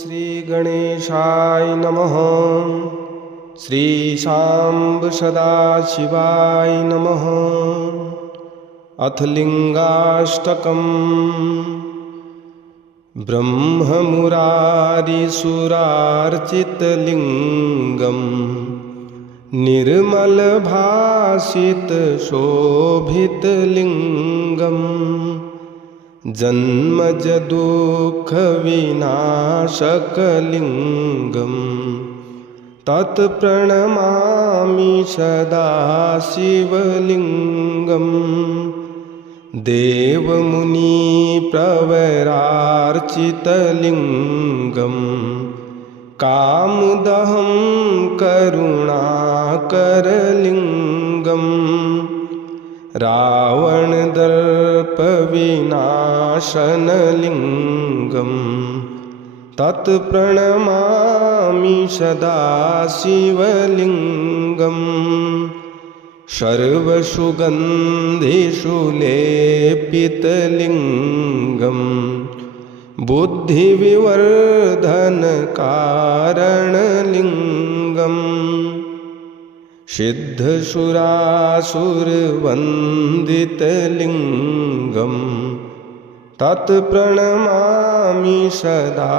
श्री गणेशाय नमः। श्री शाम्ब सदाशिवाय नमः। अथ लिंगाष्टकम्। ब्रह्ममुरारिसुरार्चितलिङ्गम् निर्मलभासितशोभितलिङ्गम् जन्मजदुःखविनाशकलिङ्गम् तत्प्रणमामि सदा शिवलिङ्गम्। देवमुनिप्रवरार्चितलिङ्गम् कामदहं करुणाकरलिङ्गम् रावणदर्पविनाशनलिङ्गम् तत्प्रणमामि सदा शिवलिङ्गम्। सर्वसुगन्धिषु लेपितलिङ्गम् बुद्धिविवर्धनकारणलिङ्गम् सिद्धसुरासुरवन्दितलिङ्गम् तत्प्रणमामि सदा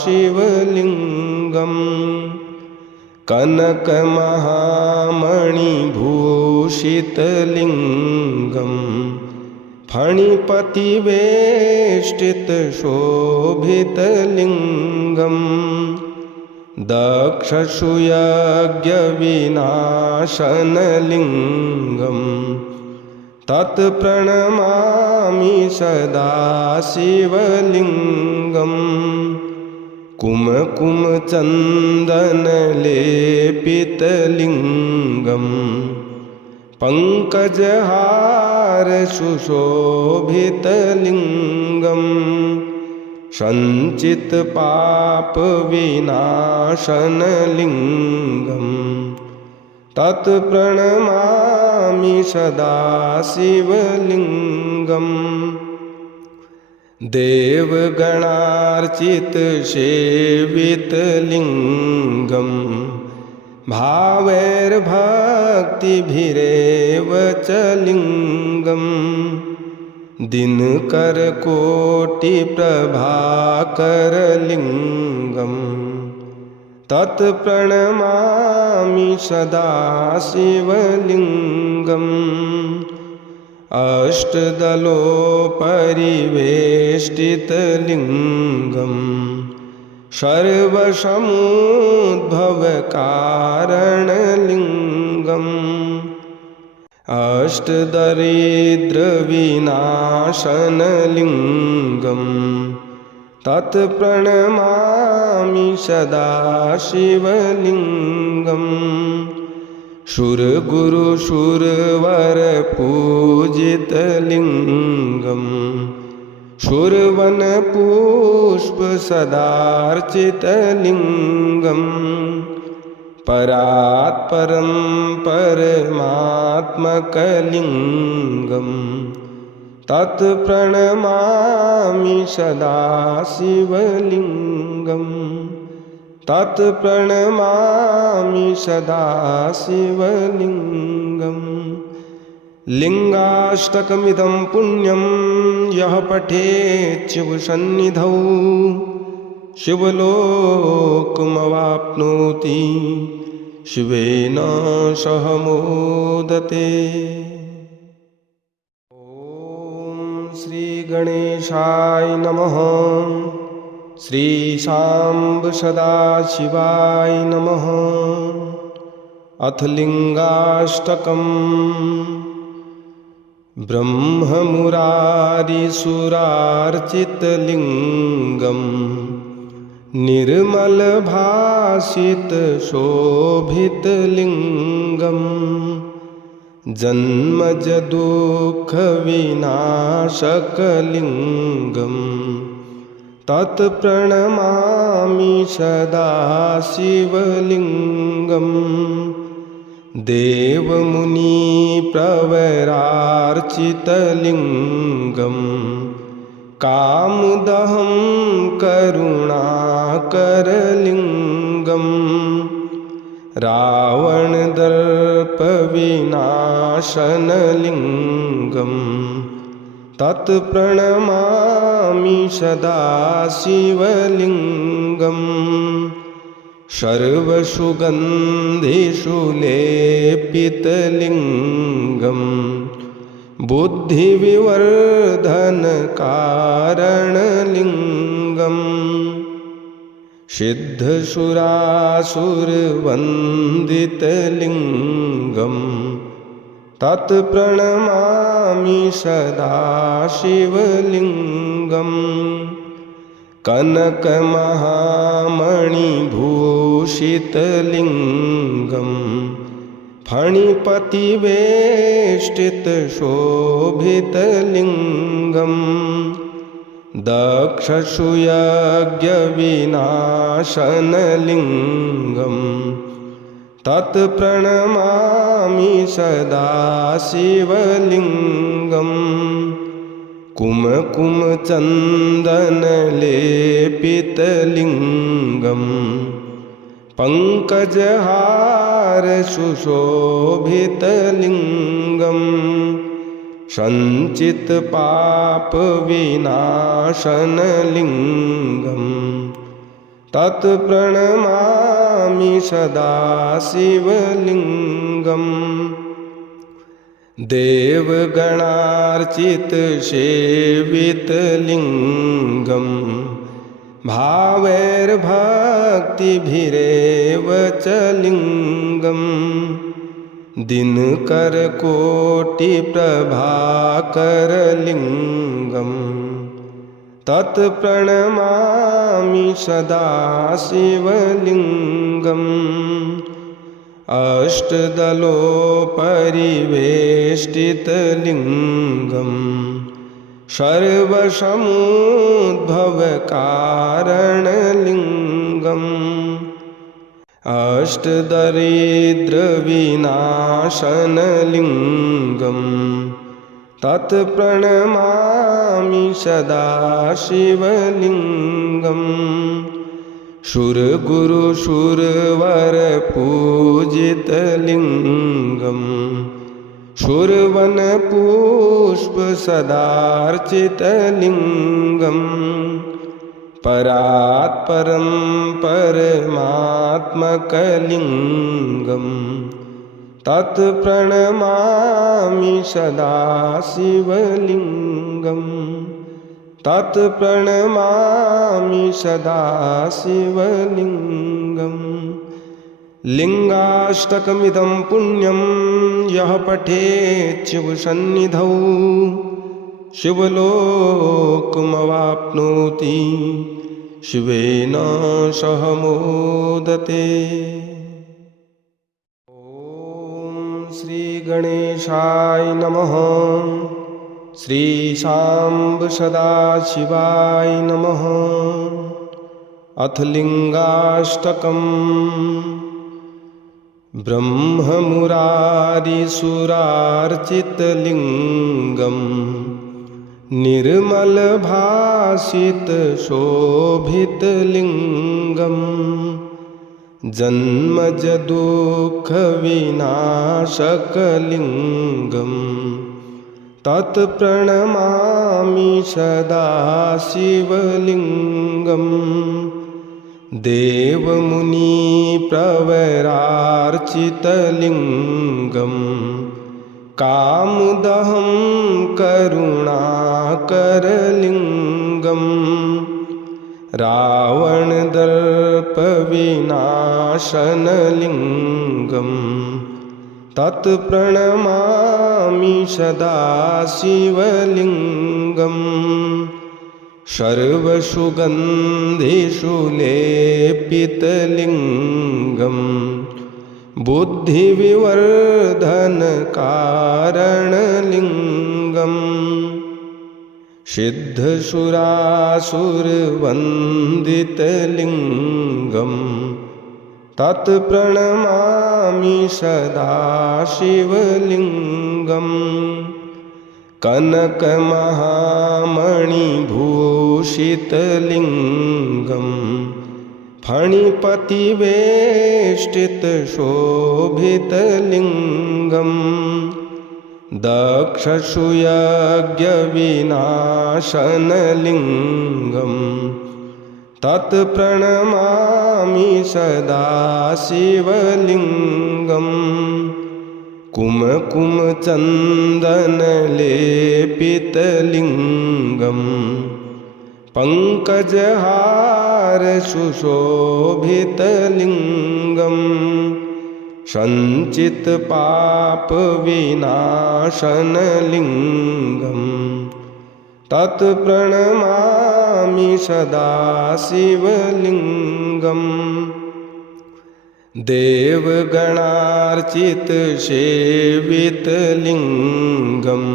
शिवलिङ्गम्। कनकमहामणिभूषितलिङ्गम् फणिपतिवेष्टितशोभितलिङ्गम् दक्षसुयज्ञविनाशनलिङ्गम् तत्प्रणमामि सदा शिवलिङ्गम्। कुमकुमचन्दनलेपितलिङ्गम् पङ्कजहारसुशोभितलिङ्गम् सञ्चितपापविनाशनलिङ्गम् तत्प्रणमामि सदा शिवलिङ्गम्। देवगणार्चितसेवितलिङ्गम् भावैर्भक्तिभिरेव च लिङ्गम् दिनकरकोटिप्रभाकरलिङ्गम् तत्प्रणमामि सदा शिवलिङ्गम्। अष्टदलोपरिवेष्टितलिङ्गम् सर्वसमुद्भवकारणलिङ्गम् अष्टदरिद्रविनाशनलिङ्गम् तत्प्रणमामि सदा शिवलिङ्गम्। सुरगुरुसुरवरपूजितलिङ्गम् सुरवनपुष्पसदार्चितलिङ्गम् परात्परं परमात्मकलिङ्गम् तत्प्रणमामि सदा शिवलिङ्गम्। तत्प्रणमामि सदा शिवलिङ्गम्। लिङ्गाष्टकमिदं पुण्यं यः पठेत् शिवसन्निधौ शिवलोकमवाप्नोति शिवेन सह मोदते। ॐ श्री गणेशाय नमः। श्री शाम्ब सदाशिवाय नमः। अथ लिंगाष्टकम्। ब्रह्ममुरारिसुरार्चितलिङ्गम् निर्मलभासितशोभितलिङ्गम् जन्मजदुःखविनाशकलिङ्गम् तत्प्रणमामि सदा शिवलिङ्गम्। देवमुनिप्रवरार्चितलिङ्गम् कामदहं करुणाकरलिङ्गम् करुणाकरलिङ्गम् रावणदर्पविनाशनलिङ्गम् तत्प्रणमामि सदा शिवलिङ्गम् सर्वसुगन्धिषु लेपितलिङ्गम् बुद्धिविवर्धनकारणलिङ्गम् सिद्धसुरासुरवन्दितलिङ्गम् तत्प्रणमामि सदा शिवलिङ्गम् कनकमहामणिभूषितलिङ्गम् फणिपतिवेष्टितशोभितलिङ्गम् दक्षसुयज्ञविनाशनलिङ्गम् तत्प्रणमामि सदा शिवलिङ्गम् कुमकुमचन्दनलेपितलिङ्गम् पङ्कजहारसुशोभितलिङ्गम् सञ्चितपापविनाशनलिङ्गम् तत्प्रणमामि सदा शिवलिङ्गम् देवगणार्चितसेवितलिङ्गम् भावैर्भक्तिभिरेव च लिङ्गम् दिनकरकोटिप्रभाकरलिङ्गम् तत्प्रणमामि सदा शिवलिङ्गम् अष्टदलोपरिवेष्टितलिङ्गम् सर्वसमुद्भवकारणलिङ्गम् अष्टदरिद्रविनाशनलिङ्गम् तत्प्रणमामि सदा शिवलिङ्गम् सुरगुरुसुरवरपूजितलिङ्गम् सुरवनपुष्पसदार्चितलिङ्गम् परात्परं परमात्मकलिङ्गम् तत्प्रणमामि सदा शिवलिङ्गम् तत्प्रणमामि सदा शिवलिङ्गम् लिङ्गाष्टकमिदं पुण्यं यः पठेत् शिवसन्निधौ शिवलोकमवाप्नोति शिवेन सह मोदते। ॐ श्रीगणेशाय नमः। श्रीशाम्ब सदाशिवाय नमः। अथ लिङ्गाष्टकम्। ब्रह्ममुरारिसुरार्चितलिङ्गम् निर्मलभासितशोभितलिङ्गम् जन्मजदुःखविनाशकलिङ्गम् तत्प्रणमामि सदा शिवलिङ्गम् देवमुनिप्रवरार्चितलिङ्गम् कामदहं करुणाकरलिङ्गम् रावणदर्पविनाशनलिङ्गम् तत्प्रणमामि सदा शिवलिङ्गम् सर्वसुगन्धिषु लेपितलिङ्गम् बुद्धिविवर्धनकारणलिङ्गम् सिद्धसुरासुरवन्दितलिङ्गम् तत्प्रणमामि सदा शिवलिङ्गम् कनकमहामणिभूषितलिङ्गम् फणिपतिवेष्टितशोभितलिङ्गम् दक्षसूयज्ञविनाशनलिङ्गम् तत्प्रणमामि सदा शिवलिङ्गम् कुमकुमचन्दनलेपितलिङ्गम् पङ्कजहारसुशोभितलिङ्गम् सञ्चितपापविनाशनलिङ्गम् तत्प्रणमामि सदा शिवलिङ्गम् देवगणार्चितसेवितलिङ्गम्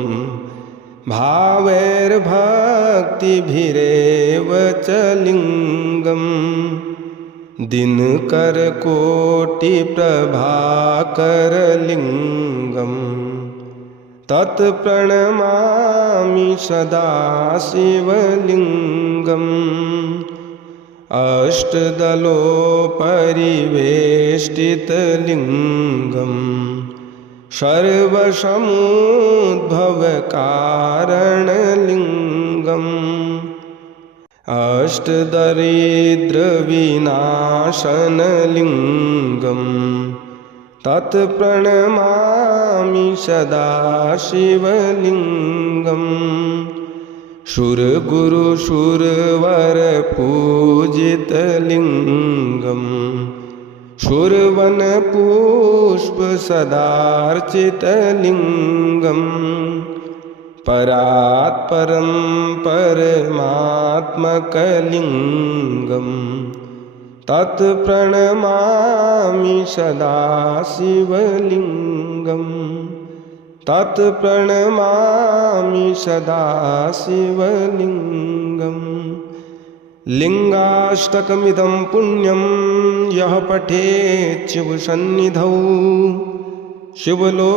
भावैर्भक्तिभिरेव च लिङ्गम् दिनकरकोटिप्रभाकरलिङ्गम् तत्प्रणमामि सदा शिवलिङ्गम् अष्टदलोपरिवेष्टितलिङ्गम् सर्वसमुद्भवकारणलिङ्गम् अष्टदरिद्रविनाशनलिङ्गम् तत्प्रणमामि सदा शिवलिङ्गम् शूरगुरुशूरवरपूजितलिङ्गम् शूरवनपुष्पसदार्चितलिङ्गम् परात्परं परमात्मकलिङ्गम् तत्प्रणमामि सदा शिवलिङ्गम् तत्प्रणमामि सदा शिवलिङ्गम् लिङ्गाष्टकमिदं पुण्यं यः पठेत् शिवसन्निधौ शिवलोकमवाप्नोति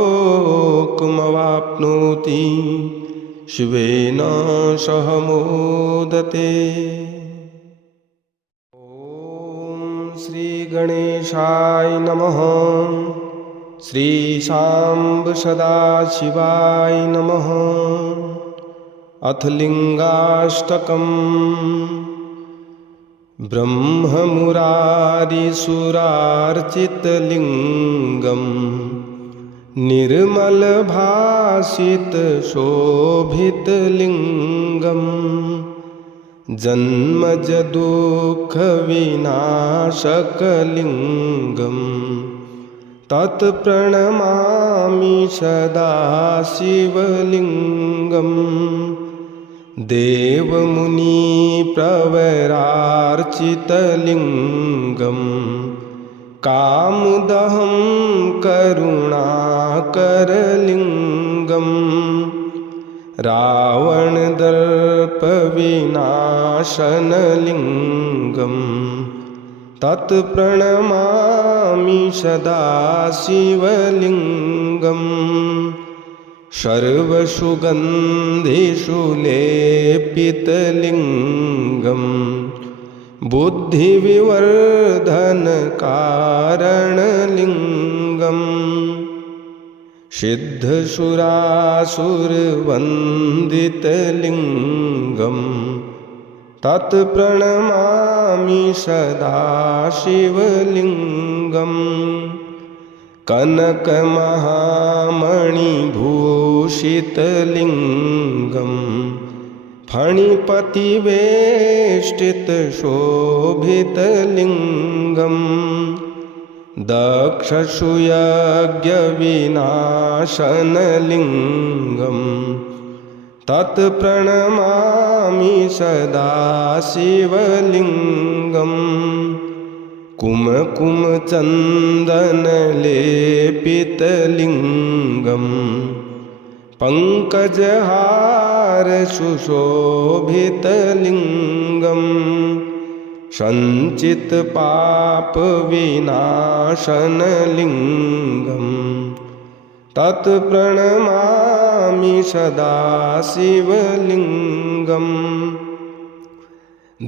शिवेन सह मोदते। ॐ श्रीगणेशाय नमः। श्रीशाम्ब सदाशिवाय नमः। अथ लिङ्गाष्टकम्। ब्रह्ममुरारिसुरार्चितलिङ्गम् निर्मलभासितशोभितलिङ्गम् जन्मजदुःखविनाशकलिङ्गम् तत्प्रणमामि सदा शिवलिङ्गम् देवमुनिप्रवरार्चितलिङ्गम् कामदहं करुणाकरलिङ्गम् रावणदर्पविनाशनलिङ्गम् तत्प्रणमामि सदा शिवलिङ्गम् सर्वसुगन्धिषु लेपितलिङ्गम् बुद्धिविवर्धनकारणलिङ्गम् सिद्धसुरासुरवन्दितलिङ्गम् तत्प्रणमामि सदा शिवलिङ्गम् कनकमहामणिभूषितलिङ्गम् फणिपतिवेष्टितशोभितलिङ्गम् दक्षसूयज्ञविनाशनलिङ्गम् तत्प्रणमामि सदा शिवलिङ्गम् कुमकुमचन्दनलेपितलिङ्गम् पङ्कजहारसुशोभितलिङ्गम् सञ्चितपापविनाशनलिङ्गम् तत्प्रणमामि सदा शिवलिङ्गम्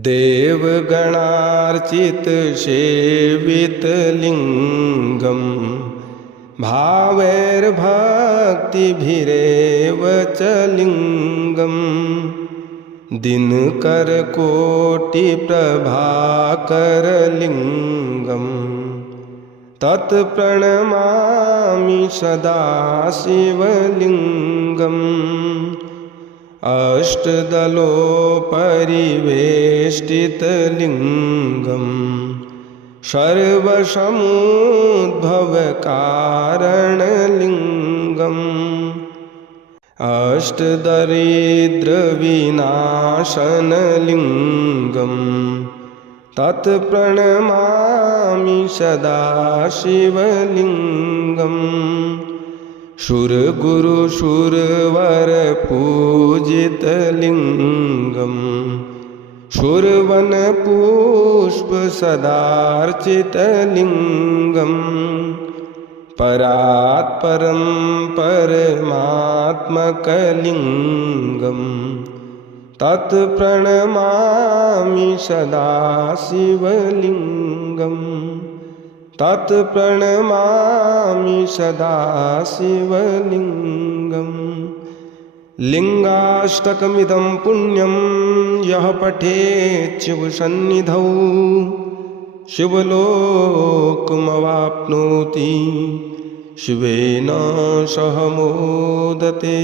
देवगणार्चितसेवितलिङ्गं भावैर्भक्तिभिरेव च लिङ्गम् दिनकरकोटिप्रभाकरलिङ्गम् तत्प्रणमामि सदा शिवलिङ्गम् अष्टदलोपरिवेष्टितलिङ्गम् सर्वसमुद्भवकारणलिङ्गम् अष्टदरिद्रविनाशनलिङ्गम् तत्प्रणमामि सदा शिवलिङ्गम् शूरगुरुशूरवरपूजितलिङ्गम् शूरवनपुष्पसदार्चितलिङ्गम् परात्परं परमात्मकलिङ्गम् तत्प्रणमामि सदा शिवलिङ्गम् तत्प्रणमामि सदा शिवलिङ्गम् लिङ्गाष्टकमिदं पुण्यं यः पठेत् शिवसन्निधौ शिवलोकमवाप्नोति शिवेन सह मोदते।